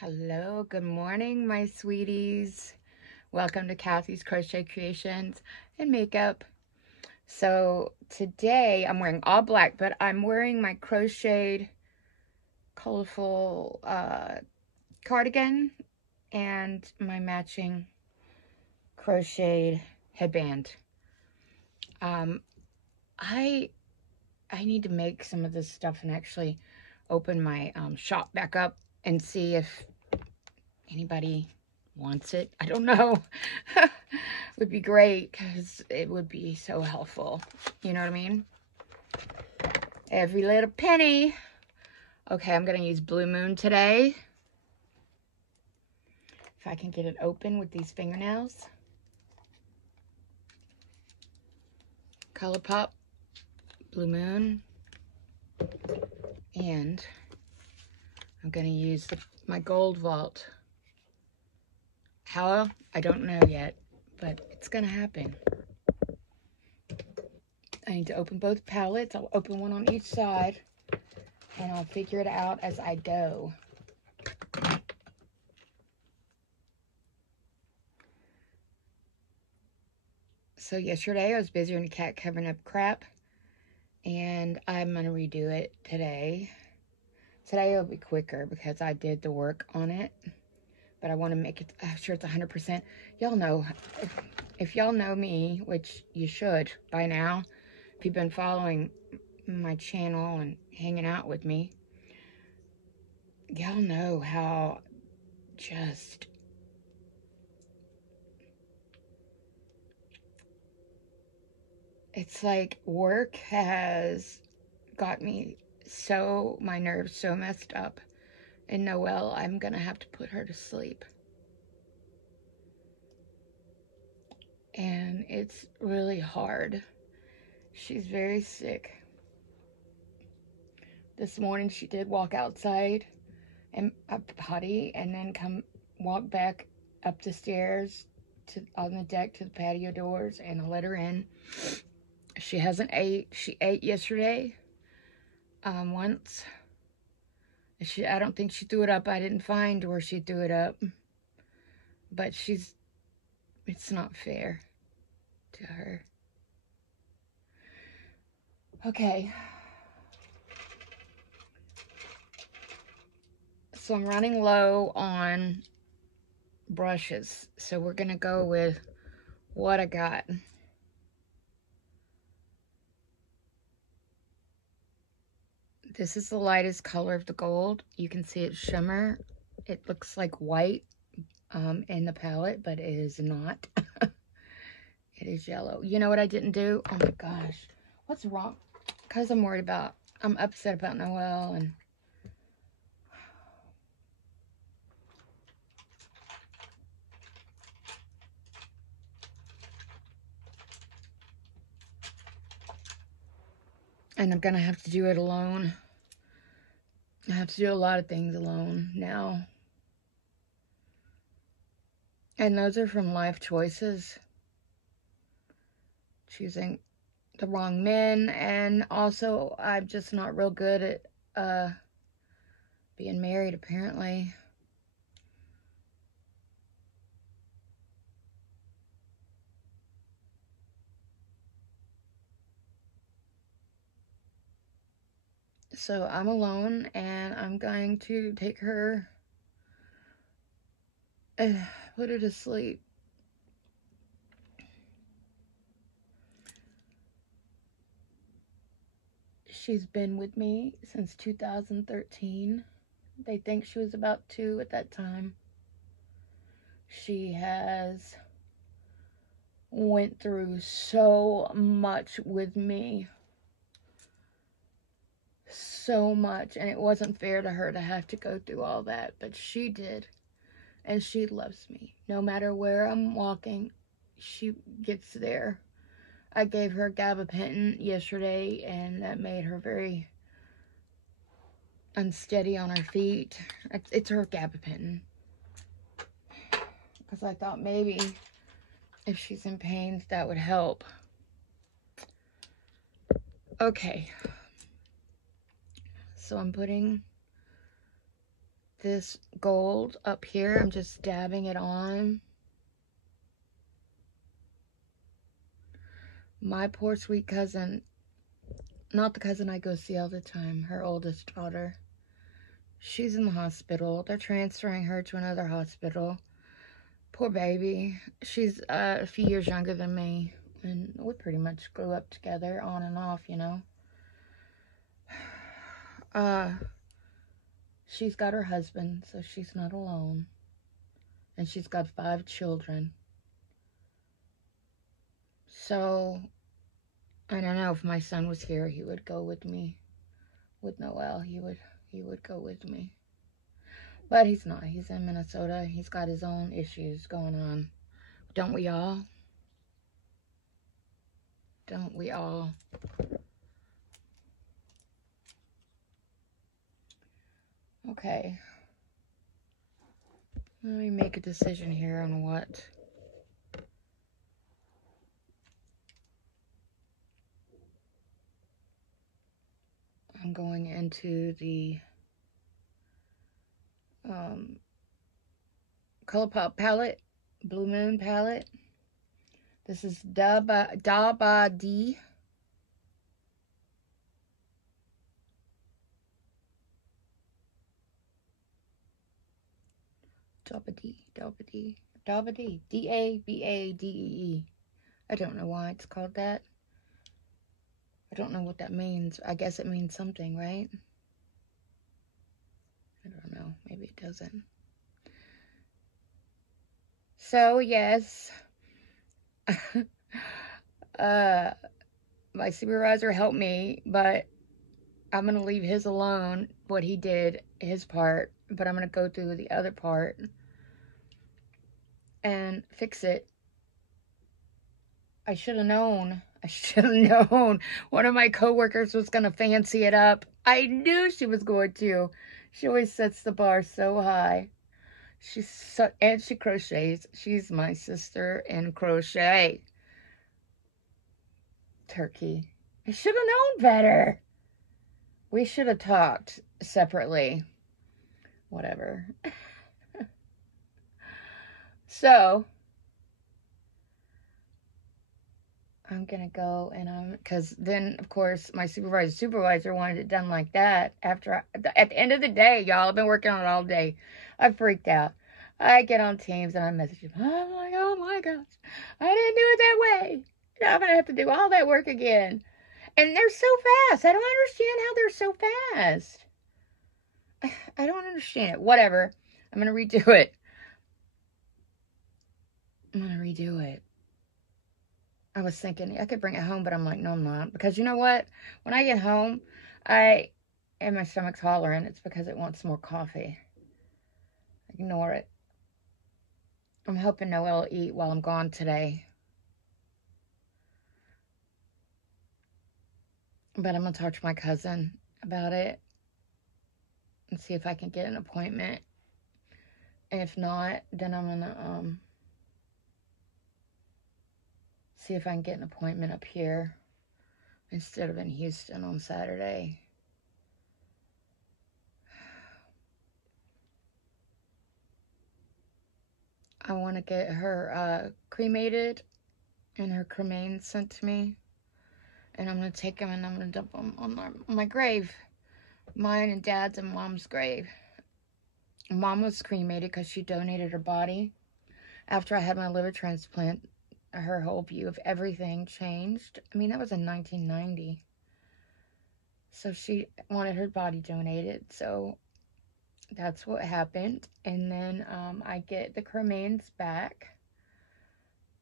Hello, good morning, my sweeties. Welcome to Kathy's Crochet Creations and Makeup. So today I'm wearing all black, but I'm wearing my crocheted colorful cardigan and my matching crocheted headband. I need to make some of this stuff and actually open my shop back up and see if anybody wants it. I don't know. Would be great because it would be so helpful. You know what I mean? Every little penny. Okay, I'm going to use Blue Moon today. If I can get it open with these fingernails. ColourPop, Blue Moon. And I'm going to use my Gold Vault. How? I don't know yet, but it's going to happen. I need to open both palettes. I'll open one on each side, and I'll figure it out as I go. So yesterday I was busy in the cat covering up crap, and I'm going to redo it today. Today it'll be quicker because I did the work on it, but I want to make it sure it's 100%. Y'all know, if y'all know me, which you should by now, if you've been following my channel and hanging out with me, y'all know how just it's like work has got me so, my nerves so messed up. And Noelle, I'm gonna have to put her to sleep. And it's really hard. She's very sick. This morning she did walk outside and potty and then come walk back up the stairs to on the deck to the patio doors, and I let her in. She hasn't ate. She ate yesterday once. I don't think she threw it up. I didn't find where she threw it up. But it's not fair to her. Okay. So I'm running low on brushes. So we're going to go with what I got. This is the lightest color of the gold. You can see it shimmer. It looks like white in the palette, but it is not. It is yellow. You know what I didn't do? Oh my gosh. What's wrong? Because I'm upset about Noelle and I'm going to have to do it alone. I have to do a lot of things alone now. And those are from life choices. Choosing the wrong men. And also, I'm just not real good at being married, apparently. So I'm alone, and I'm going to take her and put her to sleep. She's been with me since 2013. They think she was about 2 at that time. She has went through so much with me. So much, and it wasn't fair to her to have to go through all that, but she did. And she loves me. No matter where I'm walking, she gets there. I gave her gabapentin yesterday, and that made her very unsteady on her feet. It's her gabapentin. Because I thought maybe if she's in pain, that would help. Okay. So I'm putting this gold up here. I'm just dabbing it on. My poor sweet cousin, not the cousin I go see all the time, her oldest daughter. She's in the hospital. They're transferring her to another hospital. Poor baby. She's a few years younger than me. And we pretty much grew up together on and off, you know. She's got her husband, so she's not alone. And she's got 5 children. So, I don't know, if my son was here, he would go with me. With Noel, he would go with me. But he's not. He's in Minnesota. He's got his own issues going on. Don't we all? Don't we all? Okay. Let me make a decision here on what. I'm going into the ColourPop palette, Blue Moon palette. This is Daba D. D-A-B-A-D-E-E. I don't know why it's called that. I don't know what that means. I guess it means something, right? I don't know. Maybe it doesn't. So, yes. My supervisor helped me, but I'm going to leave his alone, what he did, his part, but I'm going to go through the other part and fix it. I should have known. I should have known one of my coworkers was going to fancy it up. I knew she was going to. She always sets the bar so high. And she crochets. She's my sister in crochet. Turkey. I should have known better. We should have talked separately. Whatever. So, I'm gonna go and because then, of course, my supervisor wanted it done like that. At the end of the day, y'all, I've been working on it all day. I freaked out. I get on Teams and I message him. I'm like, oh my gosh, I didn't do it that way. Now I'm gonna have to do all that work again. And they're so fast. I don't understand how they're so fast. I don't understand it. Whatever. I'm gonna redo it. I was thinking I could bring it home, but I'm like, no, I'm not. Because you know what? When I get home, and my stomach's hollering, it's because it wants more coffee. Ignore it. I'm hoping Noel will eat while I'm gone today. But I'm going to talk to my cousin about it and see if I can get an appointment. And if not, then I'm going to see if I can get an appointment up here instead of in Houston on Saturday. I want to get her cremated and her cremains sent to me. And I'm going to take them and I'm going to dump them on my grave. Mine and Dad's and Mom's grave. Mom was cremated because she donated her body. After I had my liver transplant, her whole view of everything changed. I mean, that was in 1990. So she wanted her body donated. So that's what happened. And then I get the cremains back.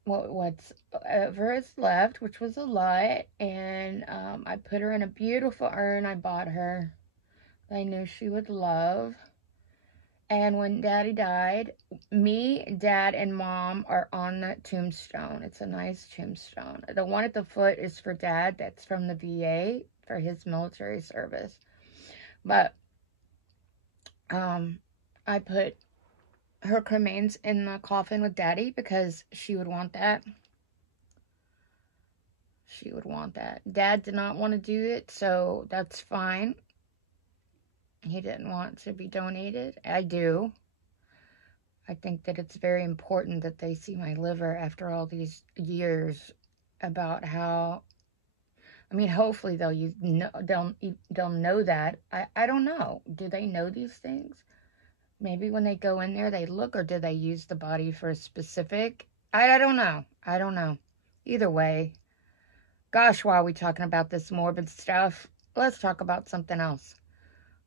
What's ever is left, which was a lot, and I put her in a beautiful urn I bought her. I knew she would love. And when Daddy died, me, Dad, and Mom are on that tombstone. It's a nice tombstone. The one at the foot is for Dad. That's from the VA for his military service. But I put her cremains in the coffin with Daddy because she would want that. She would want that. Dad did not want to do it, so that's fine. He didn't want to be donated. I do. I think that it's very important that they see my liver after all these years about how, I mean, hopefully they'll know that. I don't know. Do they know these things? Maybe when they go in there, they look, or do they use the body for a specific? I don't know. I don't know. Either way, gosh, why are we talking about this morbid stuff? Let's talk about something else.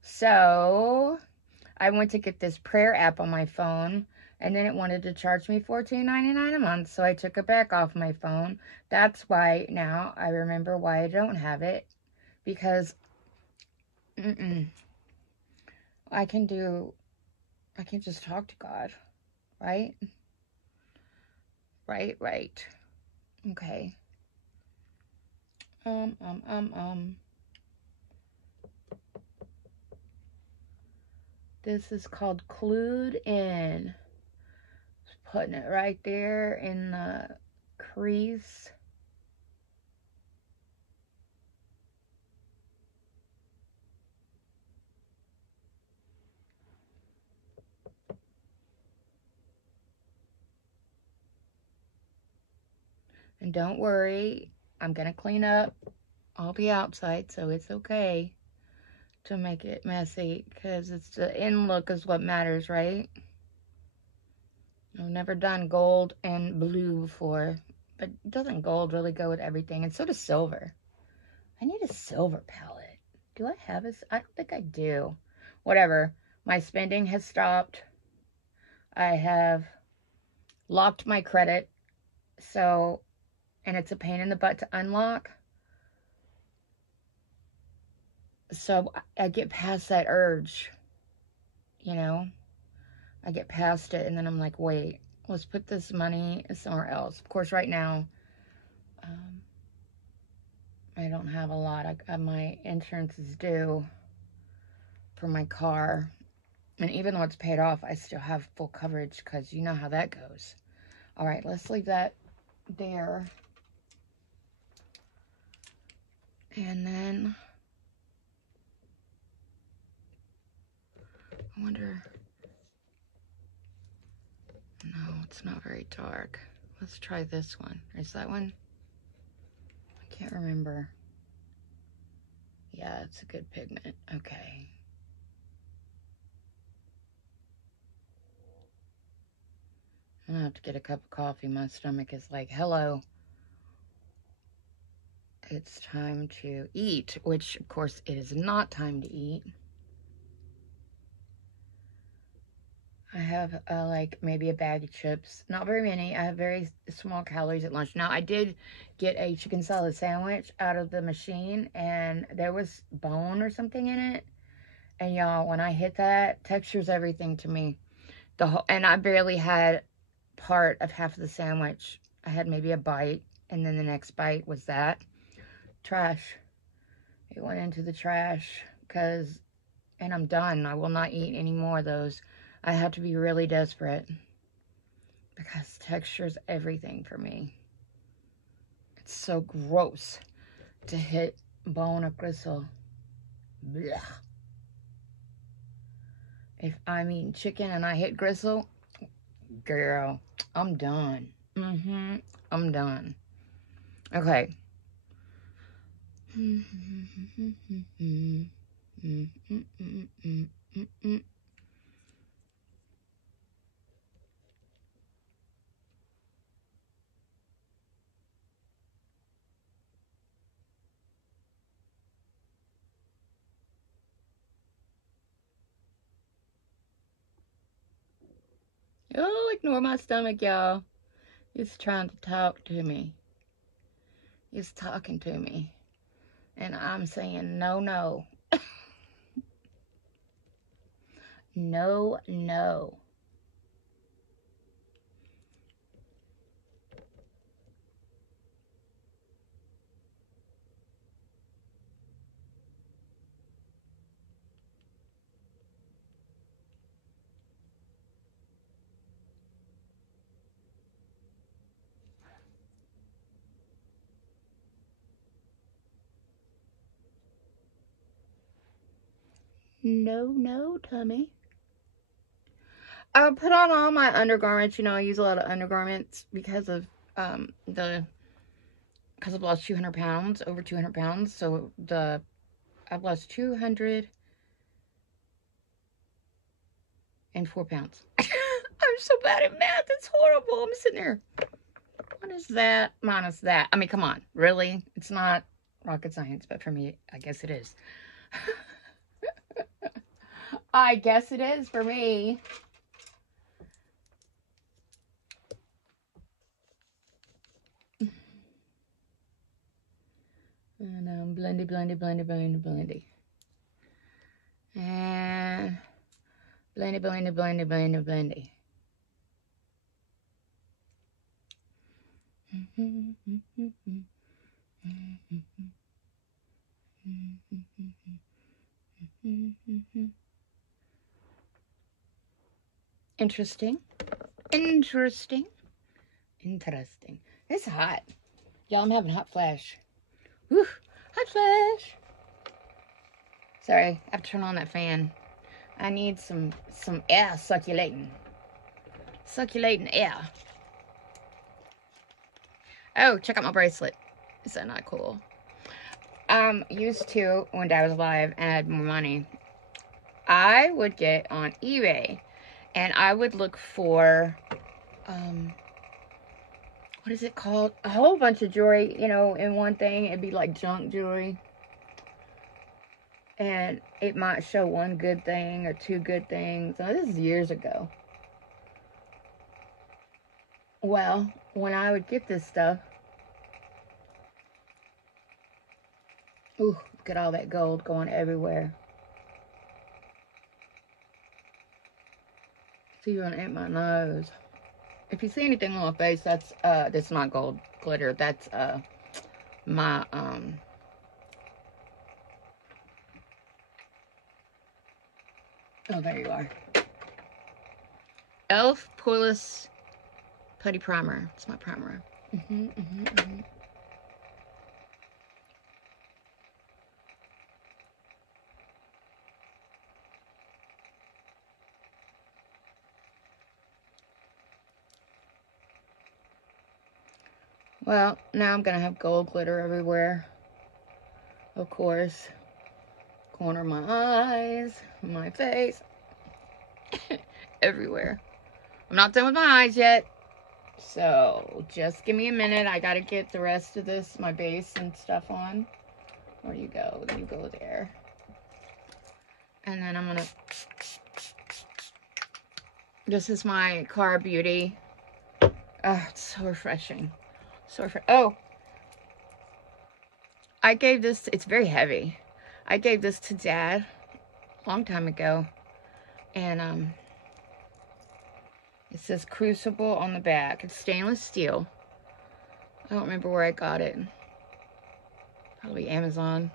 So, I went to get this prayer app on my phone, and then it wanted to charge me $14.99 a month, so I took it back off my phone. That's why now I remember why I don't have it, because I can just talk to God, right? Right. Okay. This is called Clued In. Just putting it right there in the crease. And don't worry, I'm going to clean up all the outside, so it's okay to make it messy, because it's the in look is what matters, right? I've never done gold and blue before, but doesn't gold really go with everything? And so does silver. I need a silver palette. Do I have a? I don't think I do. Whatever. My spending has stopped. I have locked my credit, so, and it's a pain in the butt to unlock. So I get past that urge, you know? I get past it, and then I'm like, wait, let's put this money somewhere else. Of course, right now, I don't have a lot. My insurance is due for my car. And even though it's paid off, I still have full coverage, because you know how that goes. All right, let's leave that there. And then, I wonder, no, it's not very dark. Let's try this one. Is that one? I can't remember. Yeah, it's a good pigment. Okay. I'm gonna have to get a cup of coffee. My stomach is like, hello. It's time to eat, which, of course, it is not time to eat. I have, like, maybe a bag of chips. Not very many. I have very small calories at lunch. Now, I did get a chicken salad sandwich out of the machine, and there was bone or something in it. And, y'all, when I hit that, texture's everything to me. And I barely had part of half of the sandwich. I had maybe a bite, and then the next bite was that. Trash. It went into the trash, and I'm done. I will not eat any more of those. I have to be really desperate, because texture's everything for me. It's so gross to hit bone or gristle. Blah. If I'm eating chicken and I hit gristle, girl, I'm done. I'm done. Okay. Oh, ignore my stomach, y'all. He's trying to talk to me. He's talking to me. And I'm saying, no, no. No, no. No, tummy. I put on all my undergarments. You know, I use a lot of undergarments because of because I've lost 200 pounds, over 200 pounds. So I've lost 204 pounds. I'm so bad at math. It's horrible. I'm sitting there. What is that minus that? I mean, come on. Really? It's not rocket science, but for me, I guess it is. I guess it is for me. And blendy. And blendy. Interesting. It's hot. Y'all, I'm having hot flash. Whew, hot flash. Sorry, I have to turn on that fan. I need some air circulating. Circulating air. Oh, check out my bracelet. Is that not cool? Used to, when Dad was alive and I had more money, I would get on eBay and I would look for, what is it called? A whole bunch of jewelry, you know, in one thing. It'd be like junk jewelry. And it might show one good thing or two good things. Now, this is years ago. Well, when I would get this stuff, ooh, look at all that gold going everywhere. It's even at my nose. If you see anything on my face, that's not gold glitter. That's my oh, there you are. Elf Poreless Putty Primer. It's my primer. Well, now I'm gonna have gold glitter everywhere. Of course. Corner of my eyes, my face, everywhere. I'm not done with my eyes yet. So, just give me a minute. I gotta get the rest of this, my base and stuff on. Where do you go? You go there. And then I'm gonna... This is my Car Beauty. Oh, it's so refreshing. Oh! I gave this... It's very heavy. I gave this to Dad a long time ago. And, it says Crucible on the back. It's stainless steel. I don't remember where I got it. Probably Amazon.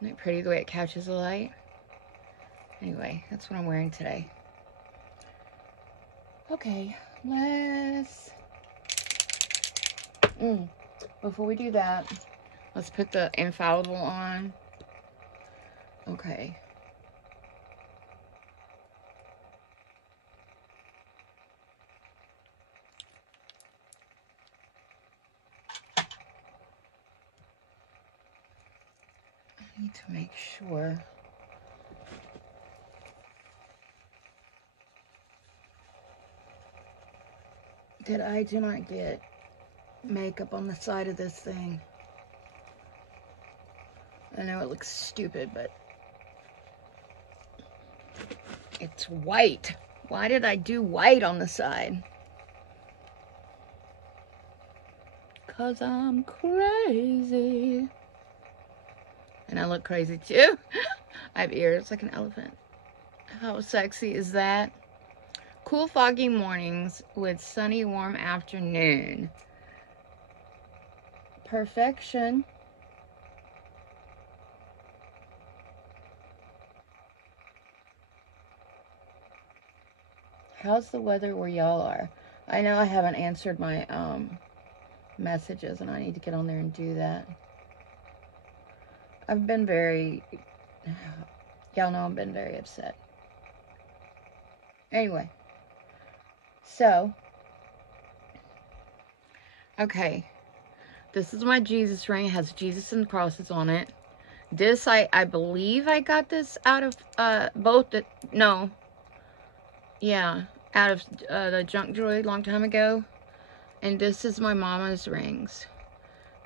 Isn't it pretty the way it catches the light? Anyway, that's what I'm wearing today. Okay, let's... Before we do that, let's put the Infallible on. Okay. I need to make sure that I do not get makeup on the side of this thing. I know it looks stupid, but it's white. Why did I do white on the side? 'Cause I'm crazy. And I look crazy too. I have ears like an elephant. How sexy is that? Cool foggy mornings with sunny warm afternoon. Perfection. How's the weather where y'all are? I know I haven't answered my messages and I need to get on there and do that. I've been very Y'all know I've been very upset. Anyway. So. Okay. This is my Jesus ring. It has Jesus and crosses on it. This, I believe I got this out of, out of the junk drawer a long time ago. And this is my mama's rings.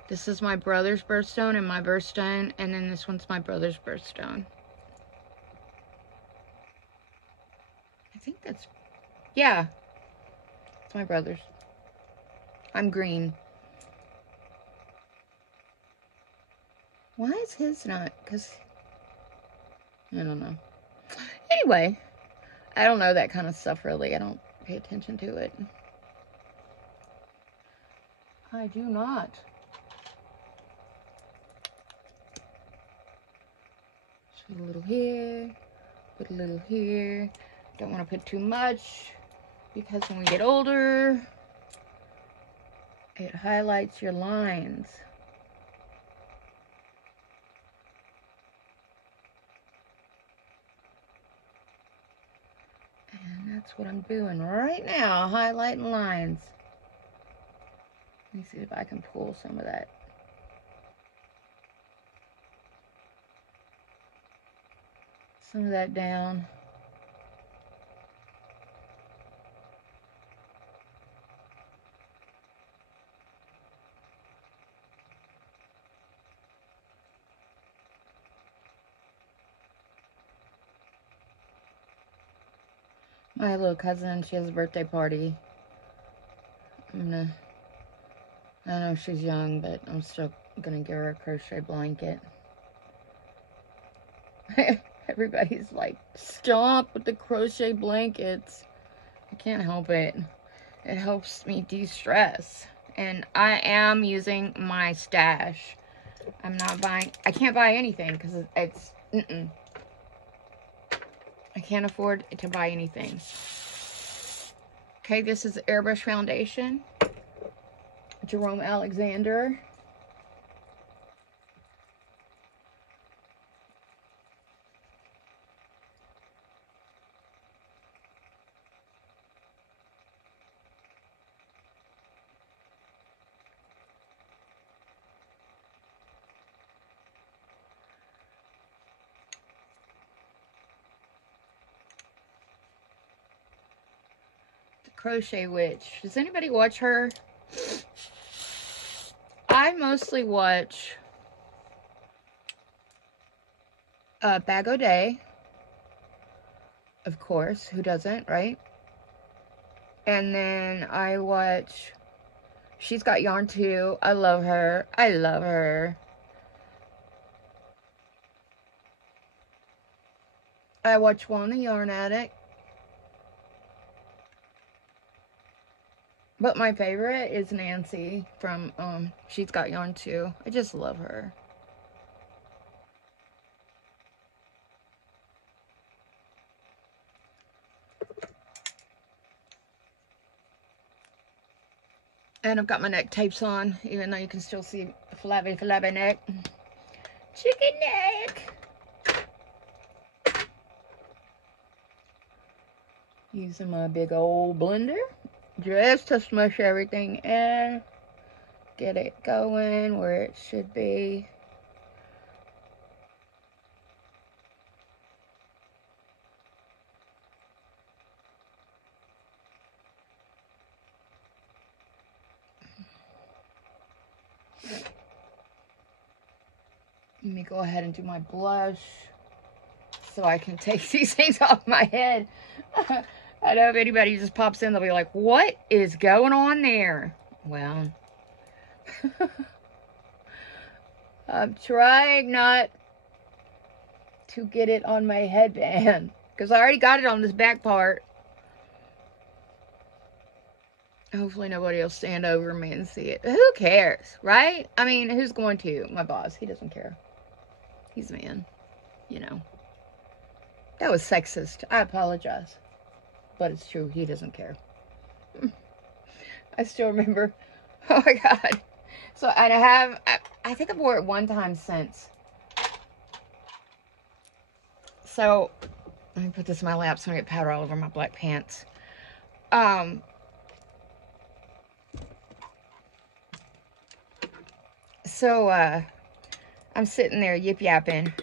This is my brother's birthstone and my birthstone. And then this one's my brother's birthstone. I think that's, yeah. It's my brother's. I'm green. Why is his not? Because, I don't know. Anyway, I don't know that kind of stuff really. I don't pay attention to it. I do not. Put a little here. Put a little here. Don't want to put too much because when we get older, it highlights your lines. And that's what I'm doing right now, highlighting lines. Let me see if I can pull some of that. Some of that down. My little cousin, she has a birthday party. I know she's young, but I'm still gonna give her a crochet blanket. Everybody's like, stop with the crochet blankets. I can't help it. It helps me de-stress. And I am using my stash. I'm not buying, I can't buy anything because it's, I can't afford to buy anything. Okay, this is Airbrush Foundation. Jerome Alexander. Crochet Witch. Does anybody watch her? I mostly watch Bag O' Day. Of course, who doesn't, right? And then I watch She's Got Yarn Too. I love her. I love her. I watch Juan the Yarn Addict. But my favorite is Nancy from She's Got Yarn Too. I just love her. And I've got my neck tapes on, even though you can still see the flabby neck. Chicken neck! Using my big old blender just to smush everything in. Get it going where it should be. Let me go ahead and do my blush so I can take these things off my head. I know if anybody just pops in, they'll be like, what is going on there? Well, I'm trying not to get it on my headband because I already got it on this back part. Hopefully nobody will stand over me and see it. Who cares, right? I mean, who's going to? My boss. He doesn't care. He's a man, you know. That was sexist. I apologize. But it's true. He doesn't care. I still remember. Oh my God. So, and I think I've wore it one time since. So, let me put this in my lap so I don't get powder all over my black pants. So, I'm sitting there yip-yapping.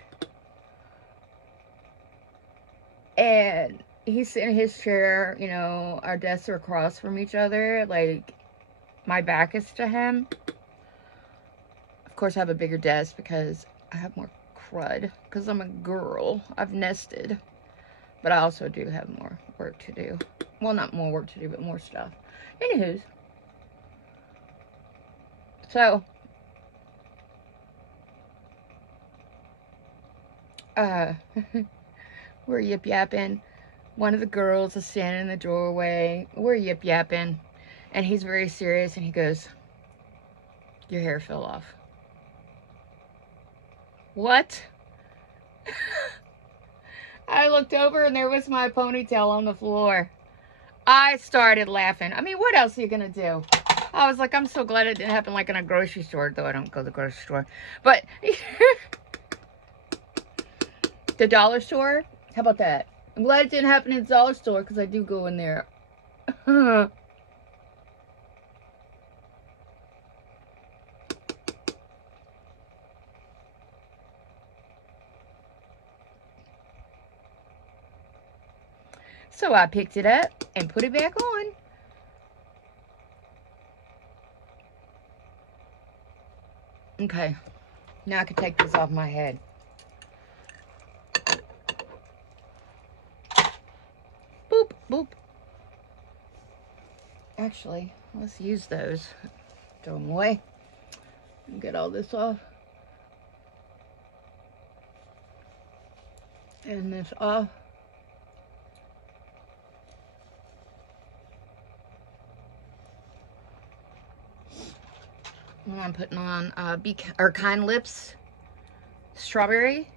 And he's sitting in his chair, you know, our desks are across from each other. Like, my back is to him. Of course, I have a bigger desk because I have more crud. Because I'm a girl. I've nested. But I also do have more work to do. Well, not more work to do, but more stuff. Anywho's. So, we're yip-yapping. One of the girls is standing in the doorway. We're yip-yapping. And he's very serious and he goes, "Your hair fell off." What? I looked over and there was my ponytail on the floor. I started laughing. I mean, what else are you going to do? I was like, I'm so glad it didn't happen like in a grocery store, though I don't go to the grocery store. But the dollar store? How about that? I'm glad it didn't happen in the dollar store because I do go in there. So I picked it up and put it back on. Okay, now I can take this off my head. Boop, boop. Actually, let's use those. Throw them away. Get all this off. And this off. And I'm putting on Kind Lips Strawberry.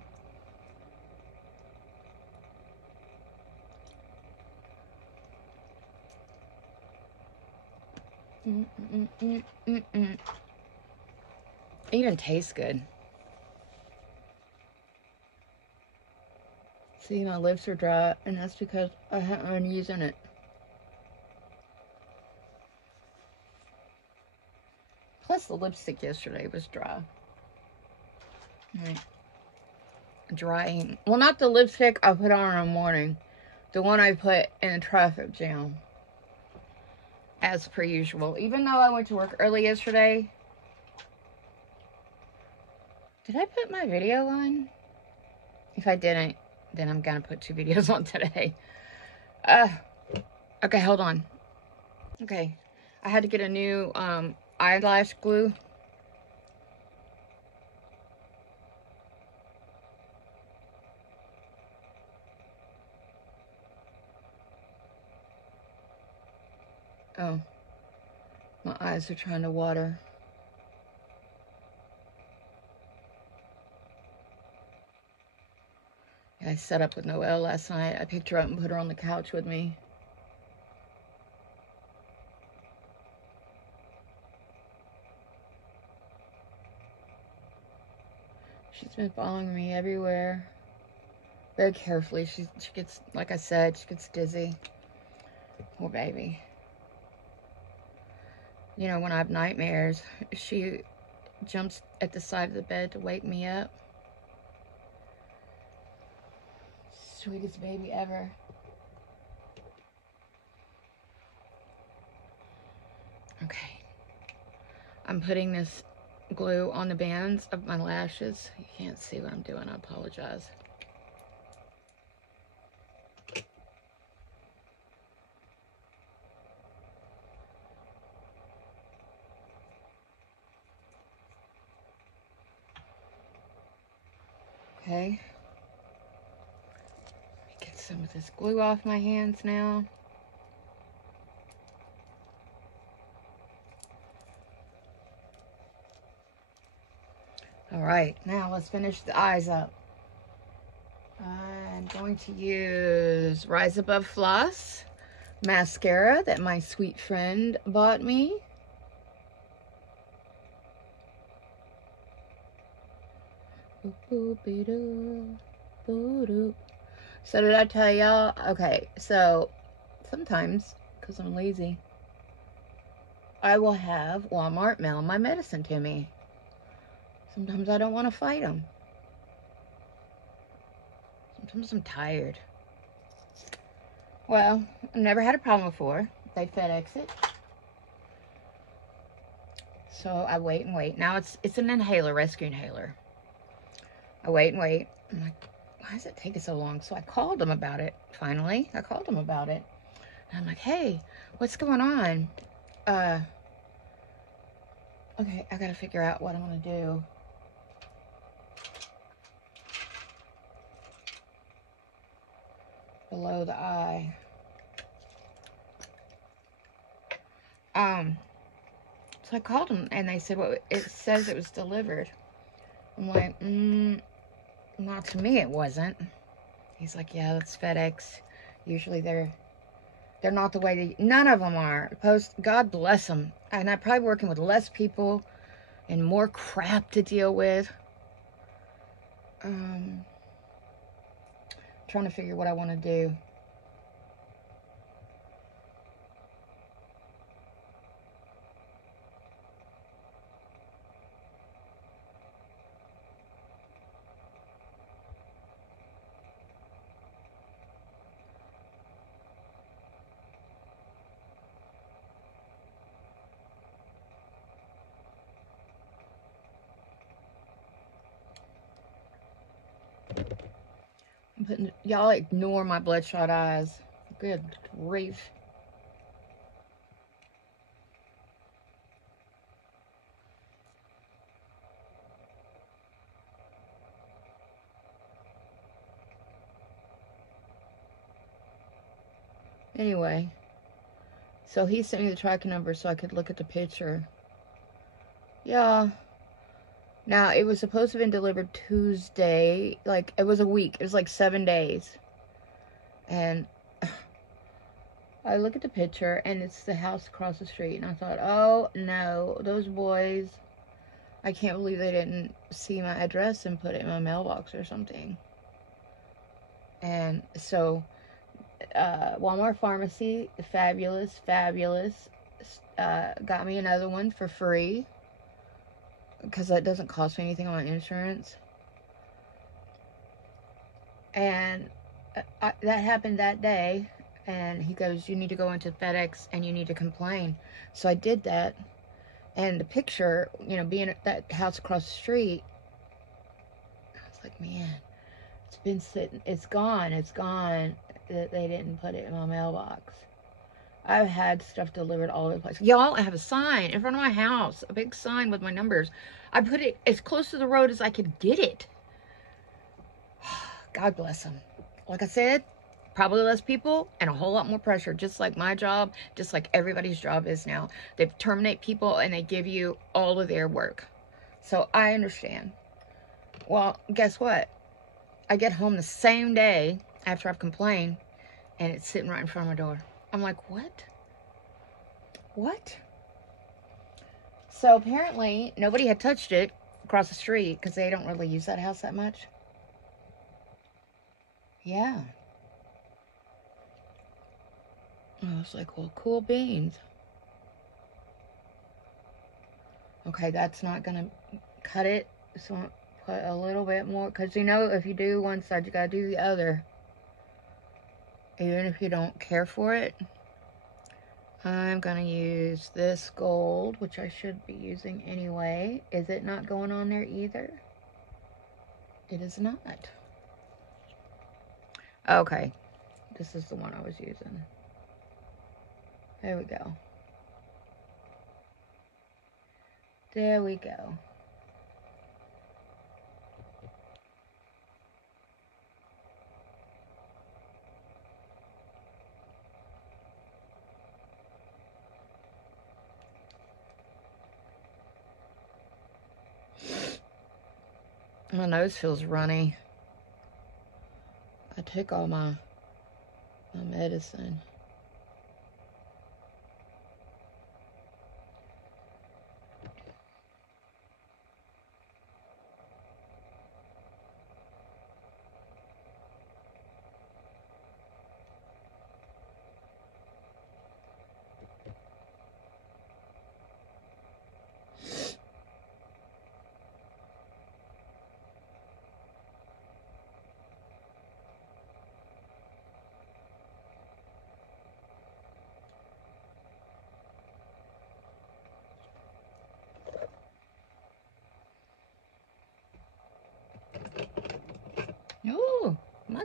It even tastes good. See, my lips are dry, and that's because I haven't been using it. Plus, the lipstick yesterday was dry. Right. Drying. Well, not the lipstick I put on in the morning. The one I put in a traffic jam. As per usual. Even though I went to work early yesterday. Did I put my video on? If I didn't, then I'm gonna put 2 videos on today. Okay, hold on. Okay. I had to get a new eyelash glue. Oh. My eyes are trying to water. I set up with Noelle last night. I picked her up and put her on the couch with me. She's been following me everywhere. Very carefully. She gets, like I said, she gets dizzy. Poor baby. You know, when I have nightmares, she jumps at the side of the bed to wake me up. Sweetest baby ever. Okay. I'm putting this glue on the bands of my lashes. You can't see what I'm doing. I apologize. Okay. Let me get some of this glue off my hands now. All right, now let's finish the eyes up. I'm going to use Rise Above Floss mascara that my sweet friend bought me. So did I tell y'all? Okay, so sometimes, because I'm lazy, I will have Walmart mail my medicine to me. Sometimes I don't want to fight them. Sometimes I'm tired. Well, I've never had a problem before. They FedEx it. So I wait and wait. Now it's an inhaler, rescue inhaler. I wait and wait. I'm like, why does it take so long? So I called them about it. Finally, I called them about it. And I'm like, hey, what's going on? Okay, I gotta figure out what I'm gonna do. Below the eye. So I called them and they said, well, it says it was delivered. I'm like, not to me it wasn't. He's like, yeah, that's FedEx. Usually they're not the way none of them are. God bless them. And I'm probably working with less people and more crap to deal with. Trying to figure what I want to do. Y'all ignore my bloodshot eyes. Good grief. Anyway, so he sent me the tracking number so I could look at the picture. Yeah. Now, it was supposed to have been delivered Tuesday. Like, it was a week. It was like 7 days. And I look at the picture, and it's the house across the street. And I thought, oh, no, those boys, I can't believe they didn't see my address and put it in my mailbox or something. And so, Walmart Pharmacy, fabulous, got me another one for free. Because that doesn't cost me anything on my insurance. And that happened that day. And he goes, you need to go into FedEx and you need to complain. So I did that. And the picture, you know, being at that house across the street, I was like, man, it's been sitting, it's gone. That they didn't put it in my mailbox. I've had stuff delivered all over the place. Y'all, I have a sign in front of my house, a big sign with my numbers. I put it as close to the road as I could get it. God bless them. Like I said, probably less people and a whole lot more pressure, just like my job, just like everybody's job is now. They terminate people and they give you all of their work. So I understand. Well, guess what? I get home the same day after I've complained and it's sitting right in front of my door. I'm like, what? What? So apparently nobody had touched it across the street because they don't really use that house that much. Yeah. I was like, well, cool beans. Okay, that's not going to cut it. So put a little bit more. Because, you know, if you do one side, you got to do the other. Even if you don't care for it. I'm going to use this gold, which I should be using anyway. Is it not going on there either? It is not. Okay. This is the one I was using. There we go. There we go. My nose feels runny. I took all my medicine.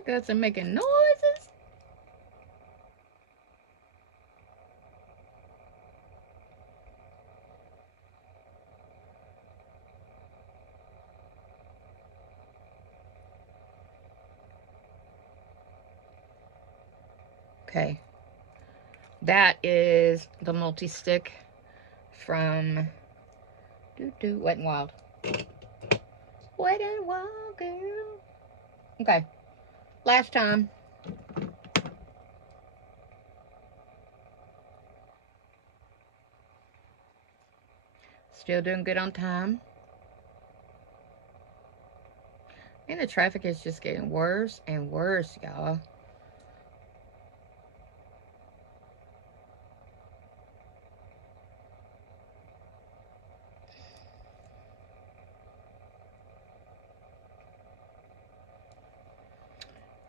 guts are making noises. Okay. That is the multi-stick from Wet n Wild. Wet n Wild, girl. Okay. Last time. Still doing good on time. And the traffic is just getting worse and worse, y'all.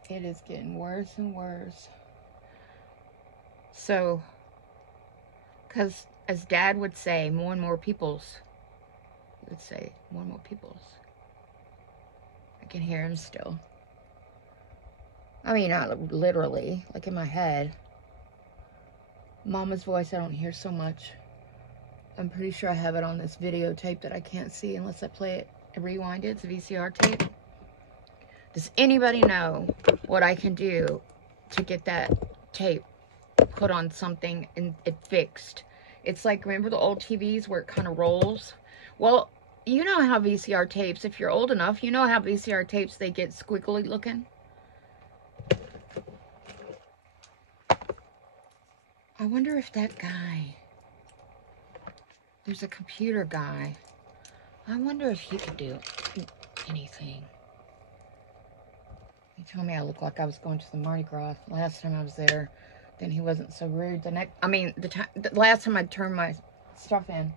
It is getting worse and worse. So, because as Dad would say, more and more peoples. He would say, more and more peoples. I can hear him still. I mean, not literally, like in my head. Mama's voice I don't hear so much. I'm pretty sure I have it on this videotape that I can't see unless I play it and rewind it. It's a VCR tape. Does anybody know what I can do to get that tape put on something and it fixed? It's like, remember the old TVs where it kind of rolls? Well, you know how VCR tapes, if you're old enough, you know how VCR tapes, they get squiggly looking. I wonder if that guy, there's a computer guy. I wonder if he could do anything. He told me I looked like I was going to the Mardi Gras last time I was there. Then he wasn't so rude. The last time I turned my stuff in.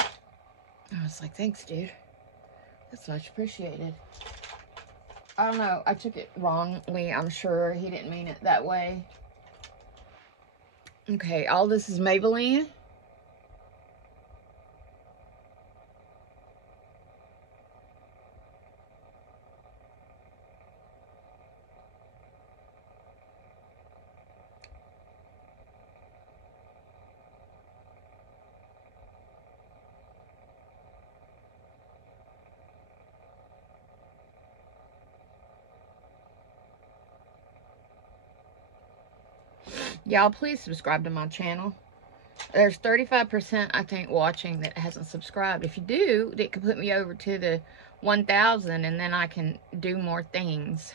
I was like, thanks, dude. That's much appreciated. I don't know. I took it wrongly. I'm sure he didn't mean it that way. Okay, all this is Maybelline. Y'all, please subscribe to my channel. There's 35%, I think, watching that hasn't subscribed. If you do, it could put me over to the 1,000, and then I can do more things.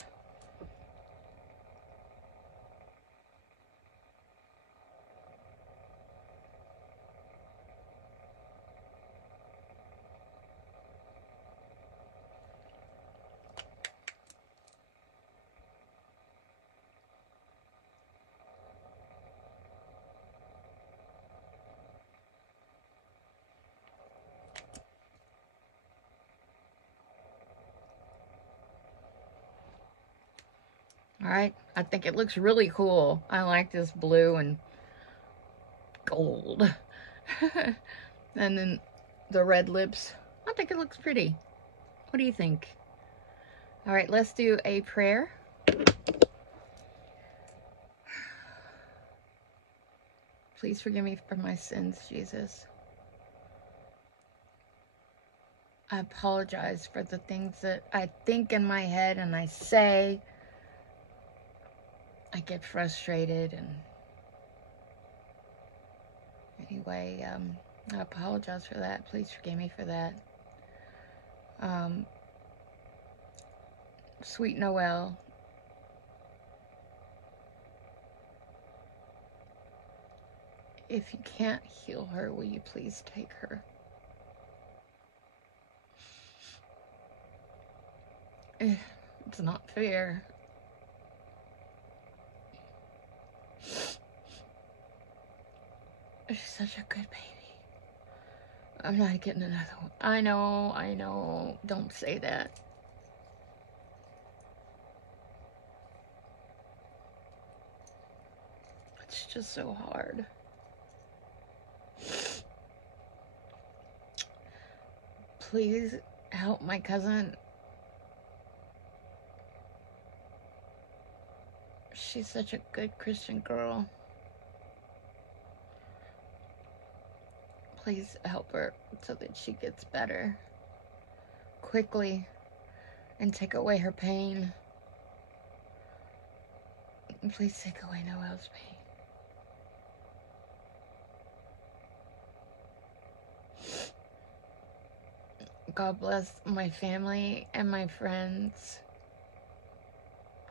Alright, I think it looks really cool. I like this blue and gold. And then the red lips. I think it looks pretty. What do you think? Alright, let's do a prayer. Please forgive me for my sins, Jesus. I apologize for the things that I think in my head and I say. I get frustrated, and anyway, I apologize for that. Please forgive me for that. Sweet Noel, if you can't heal her, will you please take her? It's not fair. She's such a good baby. I'm not getting another one. I know. Don't say that. It's just so hard. Please help my cousin. She's such a good Christian girl. Please help her so that she gets better quickly and take away her pain. And please take away Noelle's pain. God bless my family and my friends.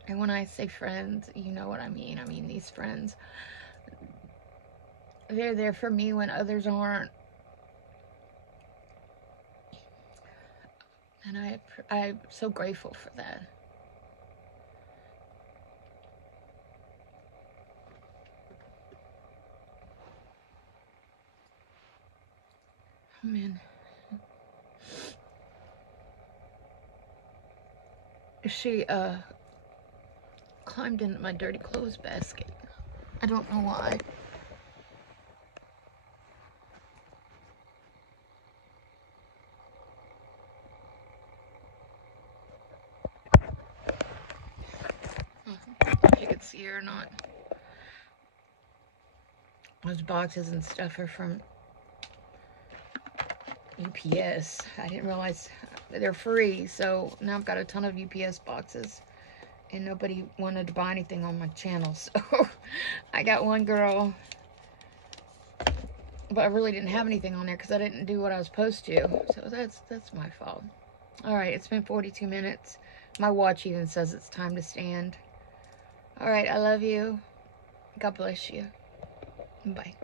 And when I say friends, you know what I mean. I mean these friends. They're there for me when others aren't. And I'm so grateful for that. Oh, man. She, climbed into my dirty clothes basket. I don't know why. If you could see her or not. Those boxes and stuff are from UPS. I didn't realize they're free, so now I've got a ton of UPS boxes. And nobody wanted to buy anything on my channel, so I got one girl. But I really didn't have anything on there because I didn't do what I was supposed to. So that's my fault. Alright, it's been 42 minutes. My watch even says it's time to stand. Alright, I love you. God bless you. Bye.